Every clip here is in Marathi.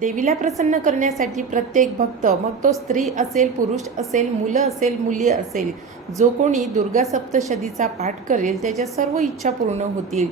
देवीला प्रसन्न करण्यासाठी प्रत्येक भक्त मग तो स्त्री असेल पुरुष असेल मुलं असेल मुली असेल जो कोणी दुर्गा सप्तशतीचा पाठ करेल त्याच्या सर्व इच्छा पूर्ण होतील.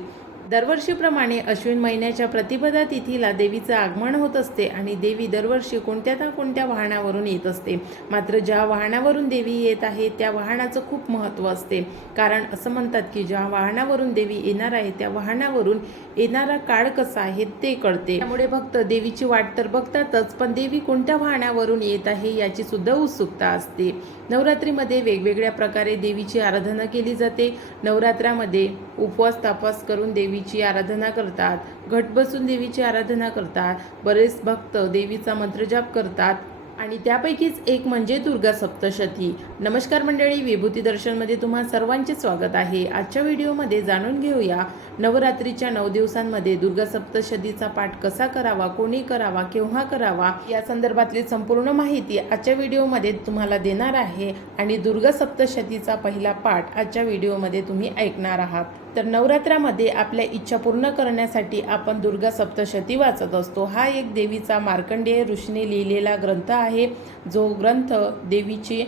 दरवर्षीप्रमाणे अश्विन महिन्याच्या प्रतिपदा तिथीला देवीचं आगमन होत असते आणि देवी दरवर्षी कोणत्या ना कोणत्या वाहनावरून येत असते. मात्र ज्या वाहनावरून देवी येत आहे त्या वाहनाचं खूप महत्त्व असते. कारण असं म्हणतात की ज्या वाहनावरून देवी येणार आहे त्या वाहनावरून येणारा काळ कसा आहे ते कळते. त्यामुळे भक्त देवीची वाट तर बघतातच पण देवी कोणत्या वाहनावरून येत आहे याची सुद्धा उत्सुकता असते. नवरात्रीमध्ये वेगवेगळ्या प्रकारे देवीची आराधना केली जाते. नवरात्रामध्ये उपवास तापास करून देवी देवीची आराधना करतात. घट बसून देवीची आराधना करतात. बरेच भक्त देवीचा मंत्रजाप करतात. आणि त्यापैकीच एक म्हणजे दुर्गा सप्तशती. नमस्कार मंडळी विभूती दर्शनमध्ये तुम्हा सर्वांचे स्वागत आहे. आजच्या व्हिडिओमध्ये जाणून घेऊया नवरात्रीच्या नऊ दिवसांमध्ये दुर्गा सप्तशतीचा पाठ कसा करावा कोणी करावा केव्हा करावा या संदर्भातली संपूर्ण माहिती आजच्या व्हिडिओमध्ये तुम्हाला देणार आहे. आणि दुर्गा सप्तशतीचा पहिला पाठ आजच्या व्हिडिओमध्ये तुम्ही ऐकणार आहात. तर नवरात्रामध्ये आपल्या इच्छा पूर्ण करण्यासाठी आपण दुर्गा सप्तशती वाचत असतो. हा एक देवीचा मार्कंडेय ऋषीने लिहिलेला ग्रंथ आहे. जो ग्रंथ देवीची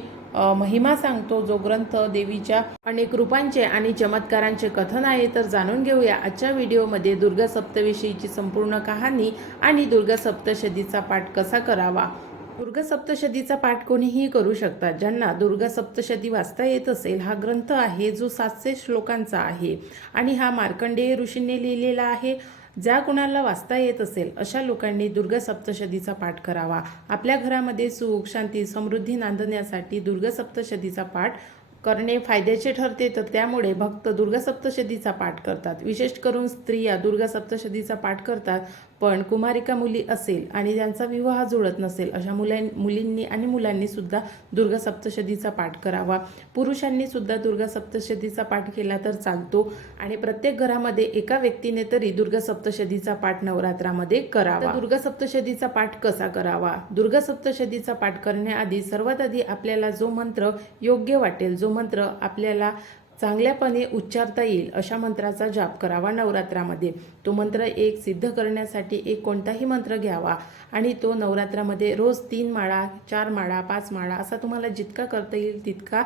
महिमा सांगतो. जो ग्रंथ देवीच्या अनेक रूपांचे आणि चमत्कारांचे कथन आहे तर जाणून घेऊया आजच्या व्हिडिओमध्ये दुर्गा सप्तविषयीची संपूर्ण कहाणी आणि दुर्गा सप्तशतीचा पाठ कसा करावा. दुर्गा सप्तशतीचा पाठ कोणीही करू शकतात. ज्यांना दुर्गा सप्तशती वाचता येत असेल हा ग्रंथ आहे जो सातशे श्लोकांचा आहे आणि हा मार्कंडेय ऋषींनी लिहिलेला आहे. ज्या कुणाला वाचता येत असेल अशा लोकांनी दुर्गा सप्तशतीचा पाठ करावा. आपल्या घरामध्ये सुख शांती समृद्धी नांदण्यासाठी दुर्गा सप्तशतीचा पाठ करणे फायद्याचे ठरते. तर त्यामुळे भक्त दुर्गा सप्तशतीचा पाठ करतात. विशेष करून स्त्रिया दुर्गा सप्तशतीचा पाठ करतात. पण कुमारिका मुली असेल आणि त्यांचा विवाह जुळत नसेल अशा मुलां मुलींनी आणि मुलांनी सुद्धा दुर्गा सप्तशतीचा पाठ करावा. पुरुषांनी सुद्धा दुर्गा सप्तशतीचा पाठ केला तर चालतो आणि प्रत्येक घरामध्ये एका व्यक्तीने तरी दुर्गा सप्तशतीचा पाठ नवरात्रामध्ये करावा. दुर्गा सप्तशतीचा पाठ कसा करावा? दुर्गा सप्तशतीचा पाठ करण्याआधी सर्वात आधी आपल्याला जो मंत्र योग्य वाटेल जो मंत्र आपल्याला चांगल्यापणे उच्चारता येईल अशा मंत्राचा जाप करावा नवरात्रामध्ये. तो मंत्र एक सिद्ध करण्यासाठी एक कोणताही मंत्र घ्यावा आणि तो नवरात्रामध्ये रोज तीन माळा चार माळा पाच माळा असा तुम्हाला जितका करता येईल तितका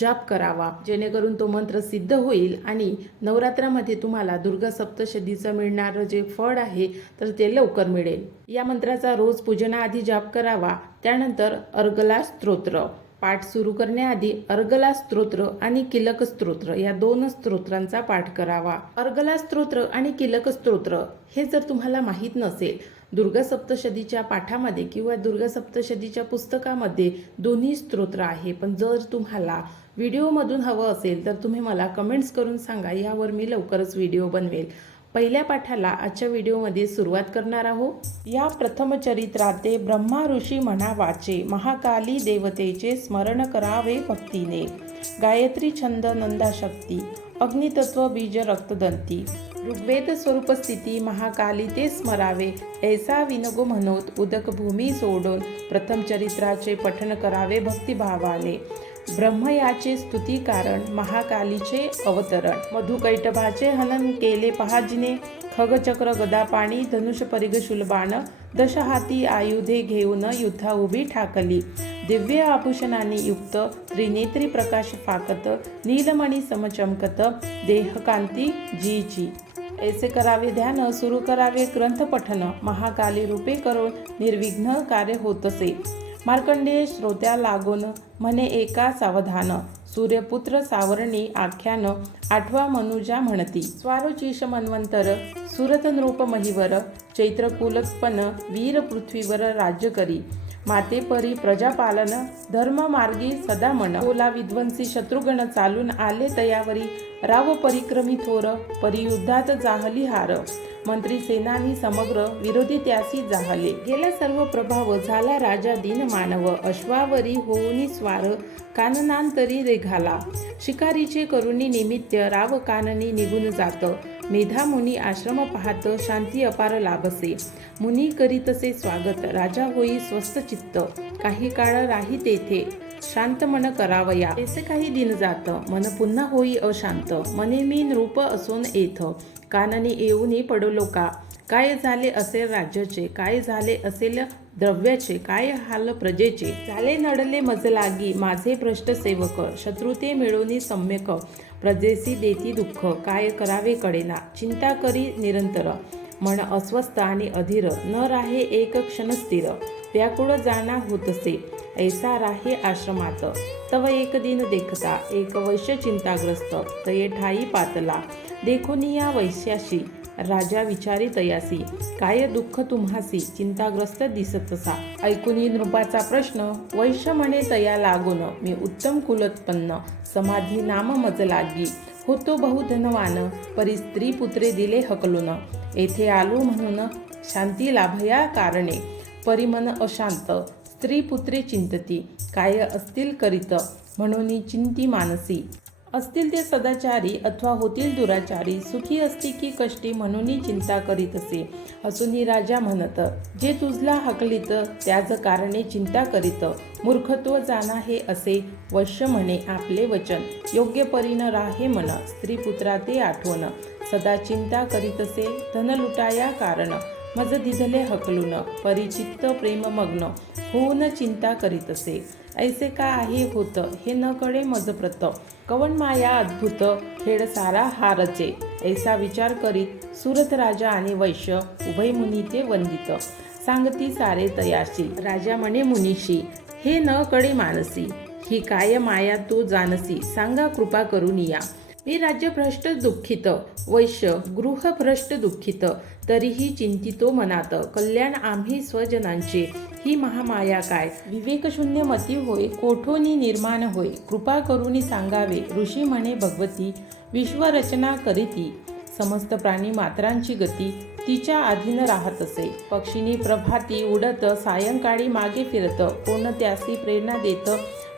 जाप करावा. जेणेकरून तो मंत्र सिद्ध होईल आणि नवरात्रामध्ये तुम्हाला दुर्गा सप्तशतीचं मिळणारं जे फळ आहे तर ते लवकर मिळेल. या मंत्राचा रोज पूजनाआधी जाप करावा. त्यानंतर अर्गला स्तोत्र. पाठ सुरू करण्याआधी अर्गला स्तोत्र आणि किलक स्तोत्र या दोन स्तोत्रांचा पाठ करावा. अर्गला स्तोत्र आणि किलक स्तोत्र हे जर तुम्हाला माहीत नसेल दुर्गा सप्तशतीच्या पाठामध्ये किंवा दुर्गा सप्तशतीच्या पुस्तकामध्ये दोन्ही स्तोत्र आहे. पण जर तुम्हाला व्हिडिओमधून हवं असेल तर तुम्ही मला कमेंट्स करून सांगा. यावर मी लवकरच व्हिडिओ बनवेल. पहिल्या पाठाला आजच्या व्हिडिओमध्ये सुरुवात करणार आहोत. या प्रथमचरित्रा ते ब्रह्मा ऋषी म्हणा वाचे महाकाली देवतेचे स्मरण करावे भक्तीने. गायत्री छंद नंदाशक्ती अग्नितत्व बीज रक्तदंती. ऋग्वेद स्वरूप स्थिती महाकाली ते स्मरावे ऐसा विनगो म्हणत उदक भूमी सोडून प्रथम चरित्राचे पठन करावे भक्तिभावाने. ब्रह्म याचे स्तुती कारण महाकालीचे अवतरण. मधुकैटभाचे हनन केले पहाजिने. खगचक्र गदापाणी धनुष परिघशुलबाण दशहाती आयुधे घेऊन युद्धा उभी ठाकली. दिव्य आभूषणाने युक्त त्रिनेत्री प्रकाश फाकत नीलमणी समचमकत देहकांती जी जी ऐसे करावे ध्यान सुरू करावे ग्रंथ पठन महाकाली रूपे करून निर्विघ्न कार्य होतसे. मार्कंडेय श्रोत्या लागून म्हणे एका सावधान. सूर्यपुत्र सावरणी आख्यान आठवा मनुजा म्हणती. स्वारोचीश मन्वंतर सुरत नृप महिवर चैत्रकुलपन वीर पृथ्वीवर राज्य करी. मातेपरी प्रजापालन धर्म मार्गी सदा मन. ओला विध्वंसी शत्रुगण चालून आले तयावरी. राव परिक्रमी थोर परियुद्धात जाहली हार. मंत्री सेनानी समग्र विरोधी त्यासी जाहले गेला सर्व प्रभाव झाला राजा दिन मानव. अश्वावरी होऊनी स्वार काननांतरी रेघाला. शिकारीचे करुणी निमित्त राव काननी निघून जात. मेधा मुनी आश्रम पाहत शांती अपार लाभसे. मुनी करीतसे स्वागत. राजा होई स्वस्त चित्त. काही काळ राही तेथे. शांत मन करावया. ऐसे काही दिन जात. मन पुन्हा होई अशांत. मने मी नृप असून येथ काननी येऊनी पडलो का काय झाले असेल राज्याचे? काय झाले असेल द्रव्याचे? काय हाल प्रजेचे? झाले नडले मज लागी माझे भ्रष्ट सेवक शत्रुते मिळवणी सम्यक. प्रजेसी देती दुःख. काय करावे कडेना? चिंता करी निरंतर. मन अस्वस्थ आणि अधीर. न राहे एक क्षण स्थिर. व्याकुळ जाणा होतसे. ऐसा राहे आश्रमात. तव एक दिन देखता. एक वैश्य चिंताग्रस्त. तये ठाई पातला. देखोनी या वैश्याशी राजा विचारी तयासी काय दुःख तुम्हासी चिंताग्रस्त दिसतसा ऐकुनी नृपाचा प्रश्न वैश्य म्हणे तया लागून मी उत्तम कुलोत्पन्न समाधी नाम मज लागी होतो बहुधनवान परी स्त्री पुत्रे दिले हकलून येथे आलो म्हणून शांती लाभया कारणे परिमन अशांत स्त्री पुत्रे चिंतती काय असतील करीत म्हणून चिंती मानसी असतील ते सदाचारी अथवा होतील दुराचारी सुखी असती की कष्टी म्हणूनही चिंता करीत असे असूनही राजा म्हणत जे तुझला हकलीत त्याच कारणे चिंता करीत. मूर्खत्व जाणा हे असे वश्य म्हणे आपले वचन. योग्य परीन राहे मन स्त्री पुत्रा ते आठवण. सदा चिंता करीत असे धन लुटाया कारण. मज दिधले हकलून परिचित्त प्रेममग्न होऊन चिंता करीत असे. ऐसे का आहे होत हे न कळे मज प्रत कवन माया अद्भुत खेळ सारा हारचे. ऐसा विचार करीत सुरत राजा आणि वैश्य उभय मुनी ते वंदित. सांगती सारे तयाशी राजा म्हणे मुनीशी हे न कळे मानसी. ही काय माया तो जानसी सांगा कृपा करून या. मी राज्यभ्रष्ट दुःखित वैश्य गृहभ्रष्ट दुःखित तरीही चिंतितो मनात कल्याण आम्ही स्वजनांचे ही महामाया काय? विवेकशून्य मती होय कोठोनी निर्माण होय कृपा करूनी सांगावे ऋषी म्हणे भगवती विश्वरचना करीती समस्त प्राणी मात्रांची गती तिच्या अधीन राहत असे. पक्षिनी प्रभाती उडत सायंकाळी मागे फिरत कोण त्यासी प्रेरणा देत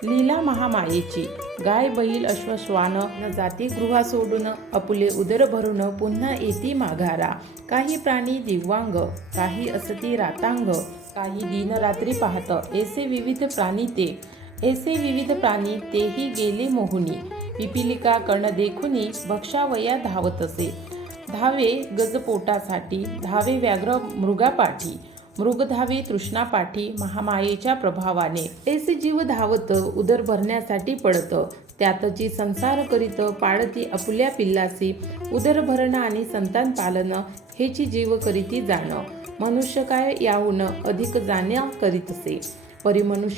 लीला महामायेची. गाय बैल अश्वश्वान जाती गृहा सोडून अपुले उदर भरून पुन्हा येती माघारा. काही प्राणी दिव्यांग काही असती रातांग काही दिन रात्री पाहत. ऐसे विविध प्राणी ते. ऐसे विविध प्राणी तेही गेले मोहुनी. पिपिलिका कर्ण देखुनी भक्षावया धावत असे. धावे गजपोटासाठी धावे व्याघ्र मृगापाठी मृग धावे तृष्णापाठी महामायेच्या प्रभावाने. ऐसे जीव धावत उदर भरण्यासाठी पडत त्यातची संसार करीत पाळती अपुल्या पिल्लासी उदर भरणं आणि संतान पालन हेची जीव करीती जाणं. मनुष्य काय याहून अधिक जाण्या करीत असे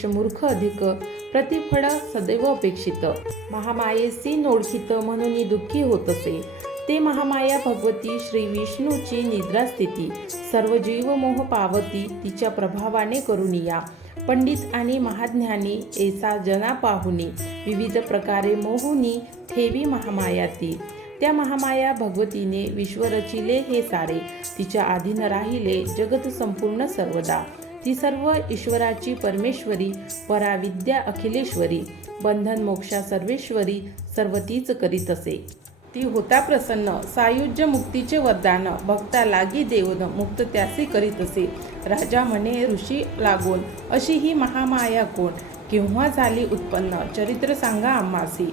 मूर्ख अधिक प्रतिफळ सदैव अपेक्षित. महामायेसी नोळखित म्हणून दुःखी होत असे ते महामाया भगवती श्री विष्णूची निद्रा स्थिती सर्व जीव मोह पावती तिच्या प्रभावाने करुनिया पंडित आणि महाज्ञानी ऐसा जना पाहुनी विविध प्रकारे मोहुनी ठेवी महामाया ती त्या महामाया भगवतीने विश्व रचिले हे सारे. तिच्या अधीन राहिले जगत संपूर्ण सर्वदा. ती सर्व ईश्वराची परमेश्वरी पराविद्या अखिलेश्वरी. बंधन मोक्षा सर्वेश्वरी सर्व तीच करीत असे. ती होता प्रसन्न. सायुज्य मुक्तीचे वरदान. भक्ता लागी देऊन मुक्त त्यासी करीत असे. राजा म्हणे ऋषी लागून अशी ही महामाया कोण? केव्हा झाली उत्पन्न? चरित्र सांगा आम्हासी.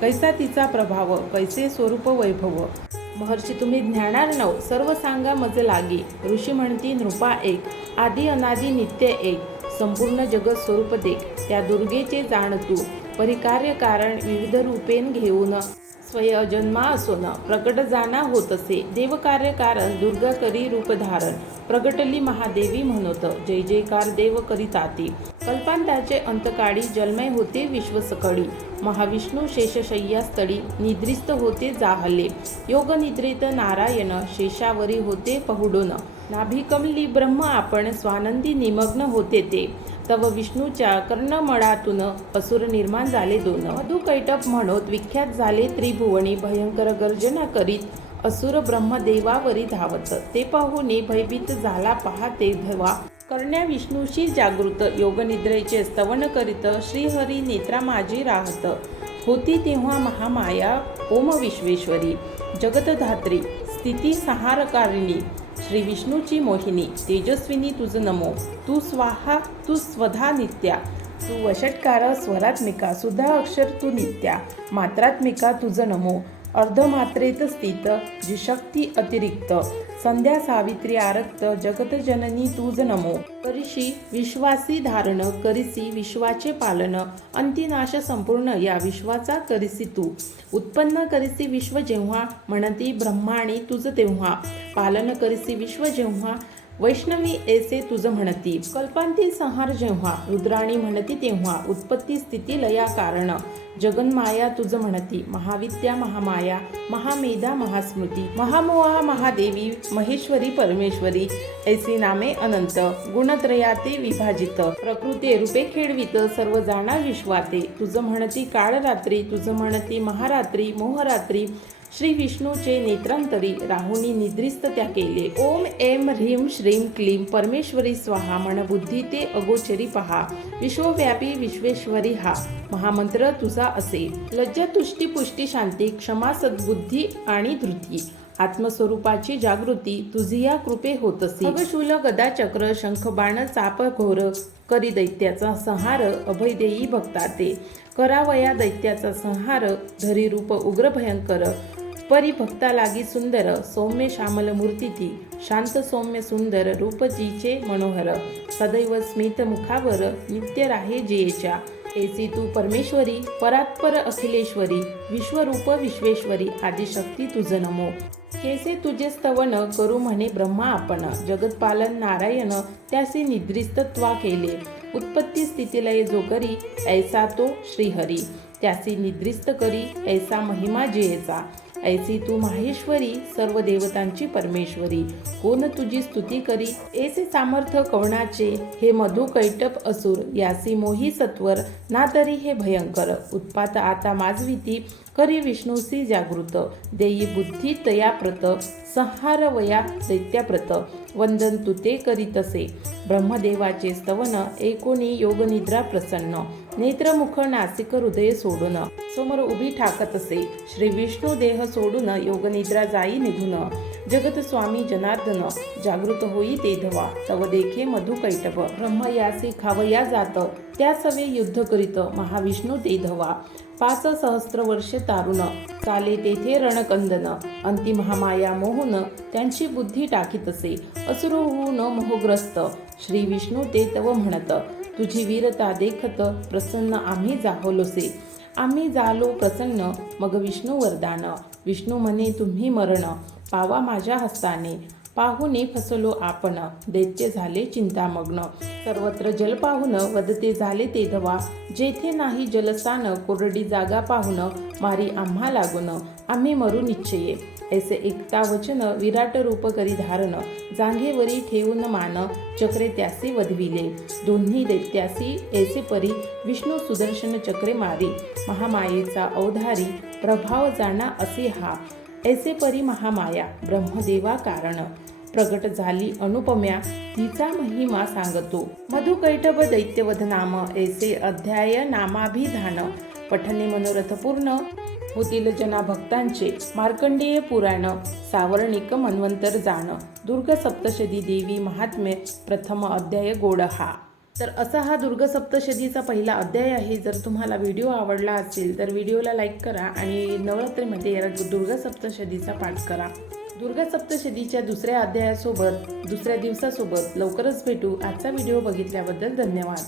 कैसा तिचा प्रभाव? कैसे स्वरूप वैभव? महर्षी तुम्ही ज्ञानार नव. सर्व सांगा मज लागी. ऋषी म्हणती नृपा एक. आदी अनादी नित्य एक. संपूर्ण जगत स्वरूप देख. त्या दुर्गेचे जाण तू. परिकार्य कारण विविध रूपेन घेऊन स्वय जन्मा असोन प्रगट जाना होत असे. देवकार्य कारण दुर्गा करी रूप धारण प्रगटली महादेवी म्हणत जय जयकार देव करीताती. कल्पांताचे अंतकाळी जन्मय होते विश्वसकळी. महाविष्णू शेषशय्यास्थळी निद्रिस्त होते जाहले. योग निद्रित नारायण शेषावरी होते पहुडोन. नाभिकमली ब्रह्म आपण स्वानंदी निमग्न होते ते. तव विष्णूच्या कर्णमळातून असुर निर्माण झाले दोन. मधुकैटप म्हणत विख्यात झाले त्रिभुवनी भयंकर गर्जना करीत असुर ब्रह्मदेवावरी धावत. ते पाहुणे भयभीत झाला पाहते भवा कर्ण्या विष्णूशी जागृत योगनिद्रेचे स्तवन करीत श्रीहरी नेत्रा माझी राहत. होती तेव्हा महामाया ओम विश्वेश्वरी जगतधात्री स्थिती सहारकारिणी श्री विष्णूची मोहिनी तेजस्विनी तुझ नमो. तू स्वाहा तू स्वधा नित्या. तू वषटकार स्वरात्मिका सुधा अक्षर तू नित्या. मात्रात्मिका तुझ नमो. अर्धमात्रेत स्थित जी शक्ती अतिरिक्त. संध्या सावित्री आरक्त जगत जननी तुझ नमो. करिशी विश्वासी धारण करिसी विश्वाचे पालन. अंतिनाश संपूर्ण या विश्वाचा करिसी तू. उत्पन्न करिसी विश्व जेव्हा म्हणती ब्रह्माणी तुझ तेव्हा. पालन करिसी विश्व जेव्हा वैष्णवी एसे तुझ म्हणती. कल्पांतील संहार जेव्हा रुद्राणी म्हणती तेव्हा उत्पत्ती स्थिती लया कारण. जगन्माया तुझ म्हणती. महाविद्या महामाया महामेधा महास्मृती महामोहा महादेवी महेश्वरी परमेश्वरी ऐसी नामे अनंत. गुणत्रयाते विभाजित. प्रकृते रूपे खेळवित सर्व जाणा विश्वाते. तुझ म्हणती काळ रात्री तुझ म्हणती महारात्री मोहरात्री श्री विष्णूचे नेत्रांतरी राहुनी निद्रिस्त त्या केले. ओम एम ह्रीम श्रीम क्लीम परमेश्वरी स्वाहा मन बुद्धी ते अगोचरी पहा. विश्वव्यापी विश्वेश्वरी हा. महामंत्र तुझा असे. लज्जा तुष्टी पुष्टी शांती क्षमा सद्बुद्धी आणि धृती. आत्मस्वरूपाची जागृती तुझी या कृपे होत असे. शूल गदा चक्र शंख बाण चाप घोर करी दैत्याचा संहार अभय देई भक्ता ते. करावया दैत्याचा संहार धरी रूप उग्र भयंकर. परिभक्ता लागी सुंदर सौम्य श्यामल मूर्ती ती शांत सौम्य सुंदर रूपजीचे मनोहर सदैव स्मित मुखावर नित्य राहे जियेच्या. एसी तू परमेश्वरी परात्पर अखिलेश्वरी विश्वरूप विश्वेश्वरी आदिशक्ती तुझ नमो. केसे तुझे स्तवन करू म्हणे ब्रह्मा आपण जगतपालन नारायण त्यासी निद्रिस्तत्वा केले. उत्पत्ती स्थितीलय जो करी ऐसा तो श्रीहरी. त्यासी निद्रिस्त करी ऐसा महिमा जियेचा. ऐसी तू माहेश्वरी सर्व देवतांची परमेश्वरी. कोण तुझी स्तुती करी? ऐसे सामर्थ्य कवणाचे हे मधु कैटप असुर. यासी मोही सत्वर ना तरी हे भयंकर. उत्पात आता माजविती करी विष्णूसी जागृत. देई बुद्धी तयाप्रत संहार वया दैत्याप्रत. वंदन तुते ते करीतसे ब्रह्मदेवाचे स्तवन एकोणी योगनिद्रा प्रसन्न. नेत्रमुख नासिक हृदय सोडून समोर उभी ठाकत असे. श्री विष्णू देह सोडून योगनिद्रा जाई निघून. जगत स्वामी जनार्दन जागृत होई ते धवा. तव देखे मधु कैटभ ब्रह्म खावया जात. त्या सवे युद्ध करीत महाविष्णू ते धवा. पाच सहस्त्र वर्षे तारुण. चाले तेथे रणकंदन. अंतिम महामाया मोहून त्यांची बुद्धी टाकीत असे. असुर होऊन मोहग्रस्त. श्री विष्णू ते तव म्हणत. तुझी वीरता देखत प्रसन्न आम्ही जाहोलोसे आम्ही जालो प्रसन्न मग विष्णू वरदान. विष्णू म्हणे तुम्ही मरण. पावा माझ्या हस्ताने. पाहुणे फसलो आपण. दैत्य झाले चिंतामग्न. सर्वत्र जल पाहून वदते झाले ते धवा. जेथे नाही जलस्थान कोरडी जागा पाहून मारी आम्हा लागून. आम्ही मरू निश्चये. ऐसे एकता वचन विराट रूप करी धारण जांघेवरी ठेवून मान चक्रे त्यासी वधविले. दोन्ही दैत्यासी ऐसे परी विष्णू सुदर्शन चक्रे मारी. महामायेचा अवधारी प्रभाव जाणा असे हा. ऐसे परी महामाया ब्रह्मदेवा कारण. प्रगट झाली अनुपम्या तिचा महिमा सांगतो. मधुकैटभ दैत्यवध नाम ऐसे अध्याय नामाभिधान. पठने मनोरथ पूर्ण होतील जना भक्तांचे मार्कंडेय पुराण सावर्णिक मन्वंतर जाण दुर्ग सप्तशती देवी महात्म्य प्रथम अध्याय गोड हा तर असा हा दुर्ग सप्तशतीचा पहिला अध्याय आहे. जर तुम्हाला व्हिडिओ आवडला असेल तर व्हिडिओला लाईक करा आणि नवरात्रीमध्ये या दुर्गा सप्तशतीचा पाठ करा. दुर्गा सप्तशतीच्या दुसऱ्या अध्यायासोबत दुसऱ्या दिवसासोबत लवकरच भेटू. आजचा व्हिडिओ बघितल्याबद्दल धन्यवाद.